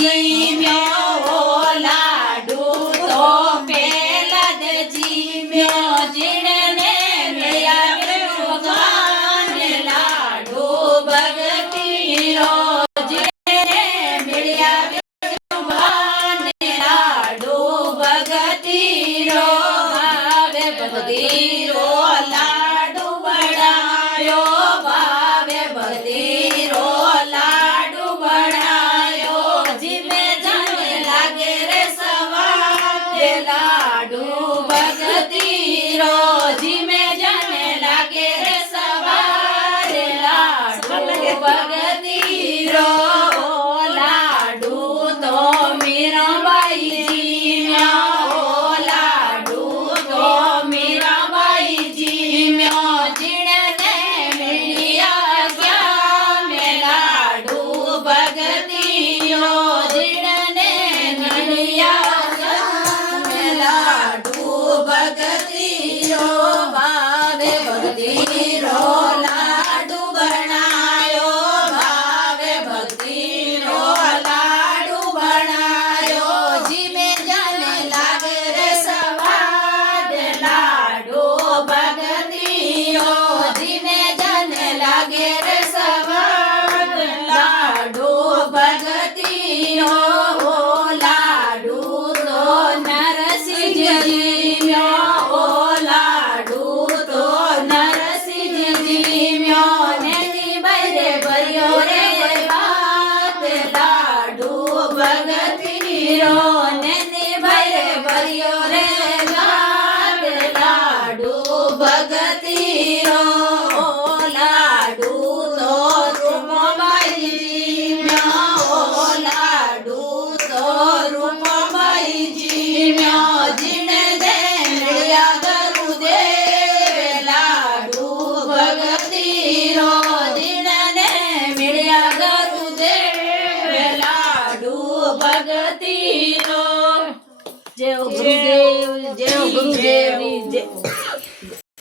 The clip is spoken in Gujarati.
જીમ્યો લાડુ તો પેલા જ જીમ્યો જીણને મળ્યા ગાન લાડુ ભગતીરો જીણને મળ્યા ગાન લાડુ ભગતીરો ભાવે ભગતીરો લાડુ બનાયો ભાવે ભગતીરો લાડુ બનાયો જીમે જાને લાગે રે સવારે લાડુ ભગતીરો જીમે જાને લાગે રે સવારે લાડુ ભગતીરો લાડુ તો મીરાબાઈ જીમ્યા લાડુ તો મીરાબાઈ જીમ્યો જીણને મળ્યા ગયા મે લાડુ ભગતીરો જીણને મળ્યા ગયા મે લાડુ ભગતીરો ભાવે ભગતીરો લાડુ બનાયો ભાવે ભગતીરો લાડુ બનાયો જીમે જાને લાગે રે સવાદ લાડુ ભગતીરો જીમે જાને લાગે રે સવાદ લાડુ ભગતીરો લાડુ તો નરસિંહ જીમ્યો લાડુ તો નરસિંહ જીમ્યો નેની બૈરે ભર્યો રે ભાત લાડુ ભગતીરો નેની બૈરે ભર્યો રે ભાત લાડુ ભગતીરો લાડુ તો રૂપબાઈ જીમ્યો લાડુ તો રૂપબાઈ જીમ્યો જીણે દે મળ્યા ગરુદેવ લાડુ ભગતીરો જીણને મળ્યા ગરુદેવ લાડુ ભગતીરો જય ગુરુદેવ જય ગુરુદેવની જય